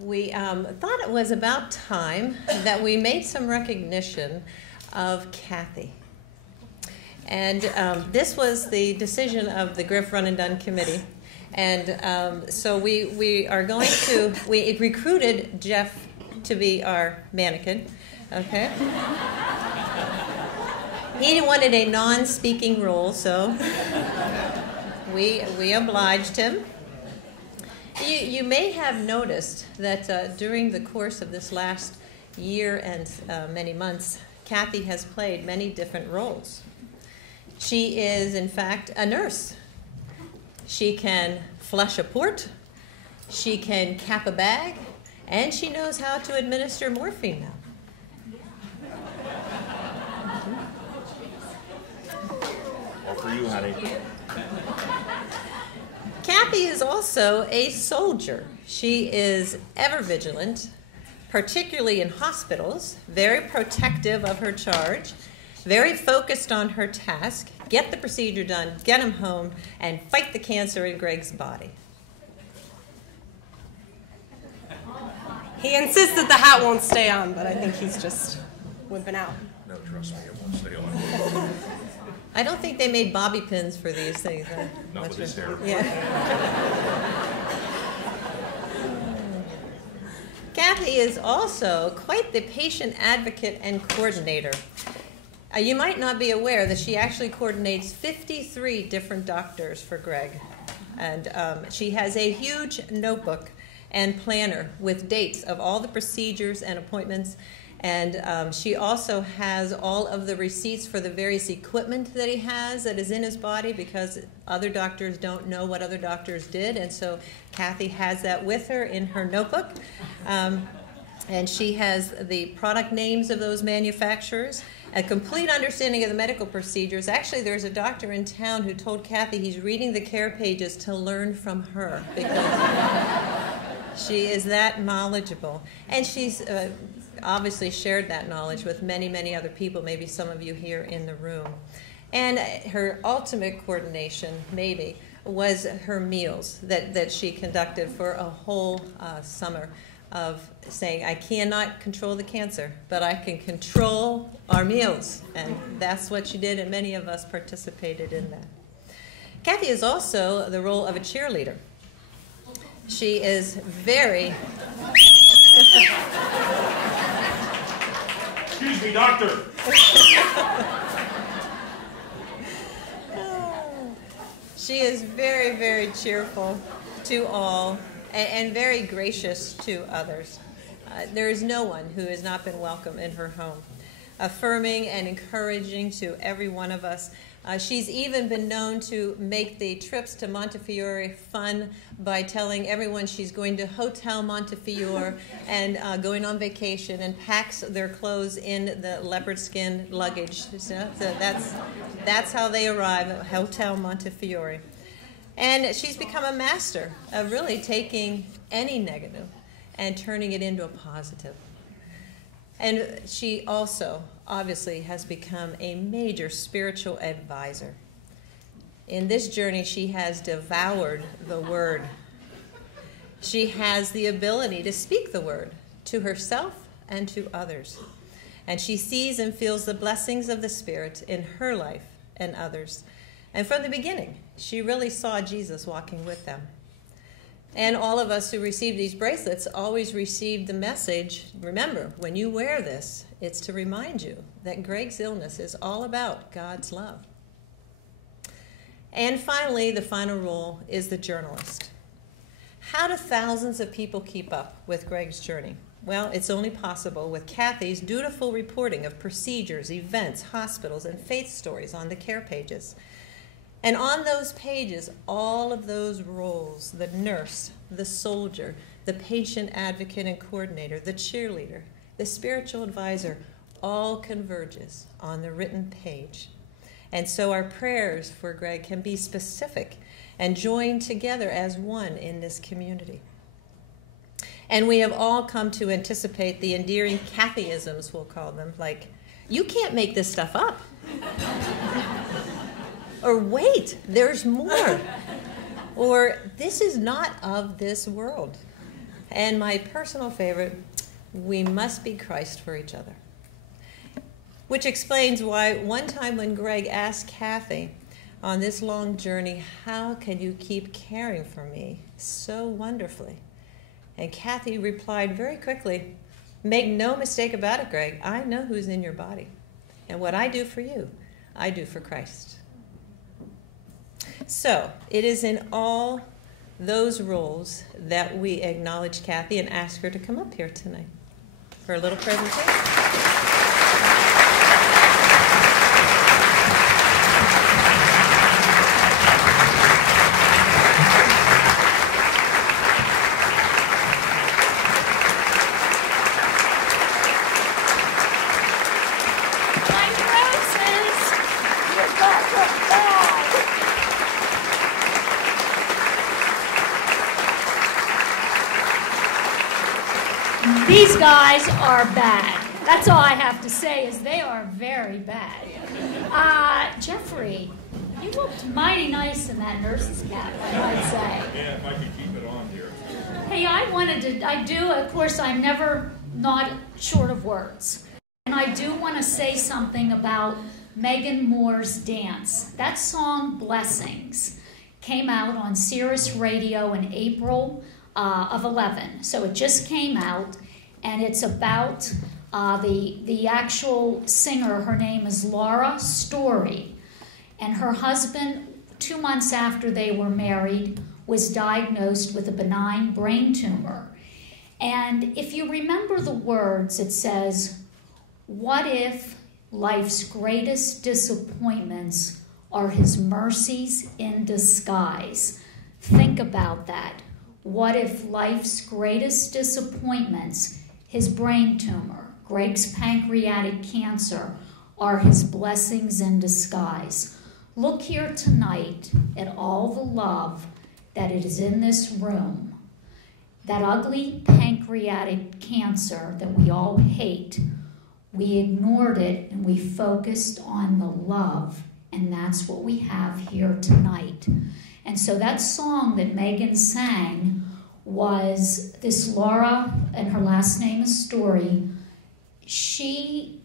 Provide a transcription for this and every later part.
we thought it was about time that we made some recognition of Cathy. And this was the decision of the Griff Run and Done Committee. And so we are going to, we recruited Jeff to be our mannequin, okay? He wanted a non-speaking role, so we obliged him. You may have noticed that during the course of this last year and many months, Cathy has played many different roles. She is, in fact, a nurse. She can flush a port, she can cap a bag, and she knows how to administer morphine now. All for you, honey. Cathy is also a soldier. She is ever vigilant, particularly in hospitals, very protective of her charge, very focused on her task, get the procedure done, get him home, and fight the cancer in Greg's body. He insists that the hat won't stay on, but I think he's just wimping out. No, trust me, it won't stay on. I don't think they made bobby pins for these things. Not with his hair. Yeah. Cathy is also quite the patient advocate and coordinator. You might not be aware that she actually coordinates 53 different doctors for Greg. And she has a huge notebook and planner with dates of all the procedures and appointments. And she also has all of the receipts for the various equipment that he has that is in his body, because other doctors don't know what other doctors did. And so Cathy has that with her in her notebook. And she has the product names of those manufacturers, a complete understanding of the medical procedures. Actually, there's a doctor in town who told Cathy he's reading the care pages to learn from her, because she is that knowledgeable. And she's obviously shared that knowledge with many, many other people, maybe some of you here in the room. And her ultimate coordination, maybe, was her meals that she conducted for a whole summer, of saying, I cannot control the cancer, but I can control our meals. And that's what she did, and many of us participated in that. Cathy is also the role of a cheerleader. She is very... Excuse me, doctor. She is very, very cheerful to all, and very gracious to others. There is no one who has not been welcome in her home, affirming and encouraging to every one of us. She's even been known to make the trips to Montefiore fun by telling everyone she's going to Hotel Montefiore and going on vacation, and packs their clothes in the leopard skin luggage. So that's how they arrive at Hotel Montefiore. And she's become a master of really taking any negative and turning it into a positive. And she also, obviously, has become a major spiritual advisor. In this journey, she has devoured the Word. She has the ability to speak the Word to herself and to others. And she sees and feels the blessings of the Spirit in her life and others. And from the beginning, she really saw Jesus walking with them. And all of us who received these bracelets always received the message, remember, when you wear this, it's to remind you that Greg's illness is all about God's love. And finally, the final role is the journalist. How do thousands of people keep up with Greg's journey? Well, it's only possible with Cathy's dutiful reporting of procedures, events, hospitals, and faith stories on the care pages. And on those pages, all of those roles, the nurse, the soldier, the patient advocate and coordinator, the cheerleader, the spiritual advisor, all converges on the written page. And so our prayers for Greg can be specific and joined together as one in this community. And we have all come to anticipate the endearing Cathyisms, we'll call them, like, you can't make this stuff up. Or wait, there's more. Or this is not of this world. And my personal favorite, we must be Christ for each other. Which explains why one time when Greg asked Cathy on this long journey, how can you keep caring for me so wonderfully? And Cathy replied very quickly, make no mistake about it, Greg, I know who's in your body. And what I do for you, I do for Christ. So it is in all those roles that we acknowledge Cathy and ask her to come up here tonight for a little presentation. These guys are bad. That's all I have to say is they are very bad. Jeffrey, you looked mighty nice in that nurse's cap, I might say. Yeah, if I could keep it on here. Hey, of course, I'm never not short of words. And I do want to say something about Megan Moore's dance. That song, Blessings, came out on Sirius Radio in April of 11. So it just came out, and it's about the actual singer. Her name is Laura Story, and her husband, 2 months after they were married, was diagnosed with a benign brain tumor. And if you remember the words, it says, what if life's greatest disappointments are his mercies in disguise? Think about that. What if life's greatest disappointments, his brain tumor, Greg's pancreatic cancer, are his blessings in disguise? Look here tonight at all the love that is in this room. That ugly pancreatic cancer that we all hate, we ignored it and we focused on the love, and that's what we have here tonight. And so that song that Megan sang was this Laura, and her last name is Story. She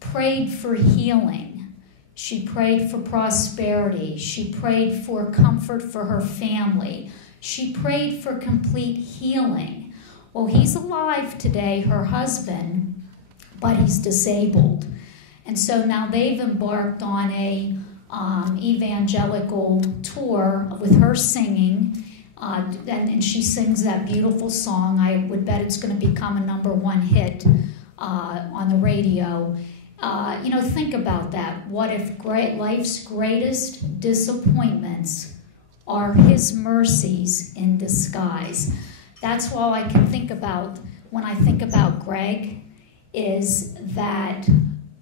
prayed for healing. She prayed for prosperity. She prayed for comfort for her family. She prayed for complete healing. Well, he's alive today, her husband, but he's disabled. And so now they've embarked on a evangelical tour with her singing, and she sings that beautiful song. I would bet it's going to become a #1 hit on the radio. Think about that. What if life's greatest disappointments are his mercies in disguise? That's all I can think about when I think about Greg, is that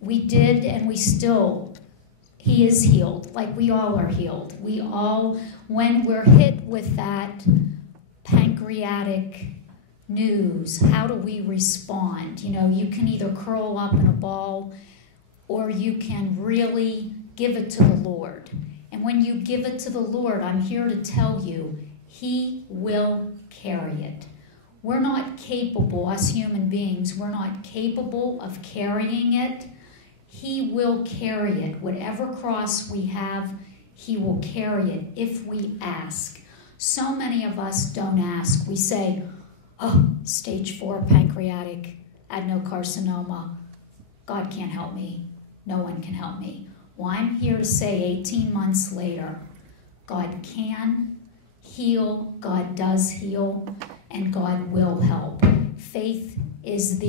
we did and we still, he is healed, like we all are healed. We all, when we're hit with that pancreatic news, how do we respond? You can either curl up in a ball or you can really give it to the Lord. And when you give it to the Lord, I'm here to tell you, he will carry it. We're not capable, us human beings, we're not capable of carrying it. He will carry it. Whatever cross we have, he will carry it if we ask. So many of us don't ask. We say, oh, stage 4 pancreatic adenocarcinoma. God can't help me. No one can help me. Well, I'm here to say 18 months later, God can heal, God does heal, and God will help. Faith is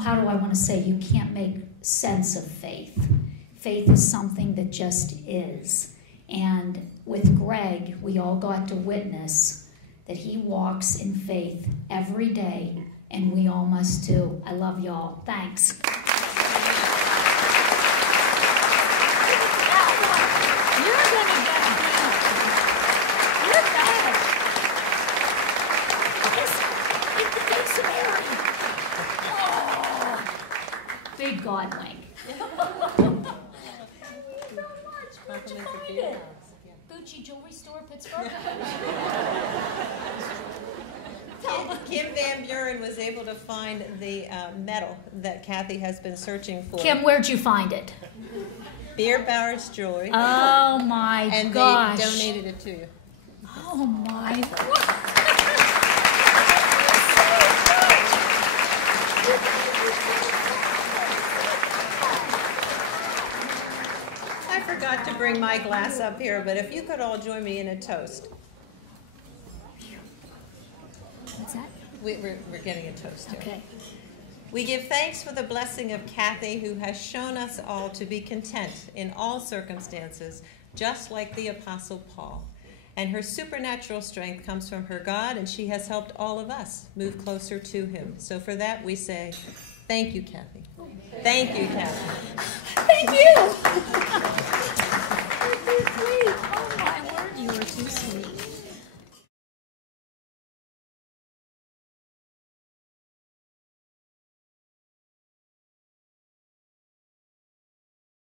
how do I want to say, you can't make sense of faith. Faith is something that just is. And with Greg, we all got to witness that he walks in faith every day, and we all must too. I love y'all. Thanks. Big God wink. Thank you so much. Where'd you find it? Gucci Jewelry Store, Pittsburgh. Kim Van Buren was able to find the medal that Cathy has been searching for. Kim, where'd you find it? Beer Barrett's Jewelry. Oh my gosh. And they donated it to you. Oh my. I forgot to bring my glass up here, but if you could all join me in a toast. What's that? We're getting a toast here. Okay. We give thanks for the blessing of Cathy, who has shown us all to be content in all circumstances, just like the Apostle Paul. And her supernatural strength comes from her God, and she has helped all of us move closer to him. So for that we say, thank you, Cathy. Thank you, Cathy. Thank you. You're too sweet. Oh my word, you were too sweet.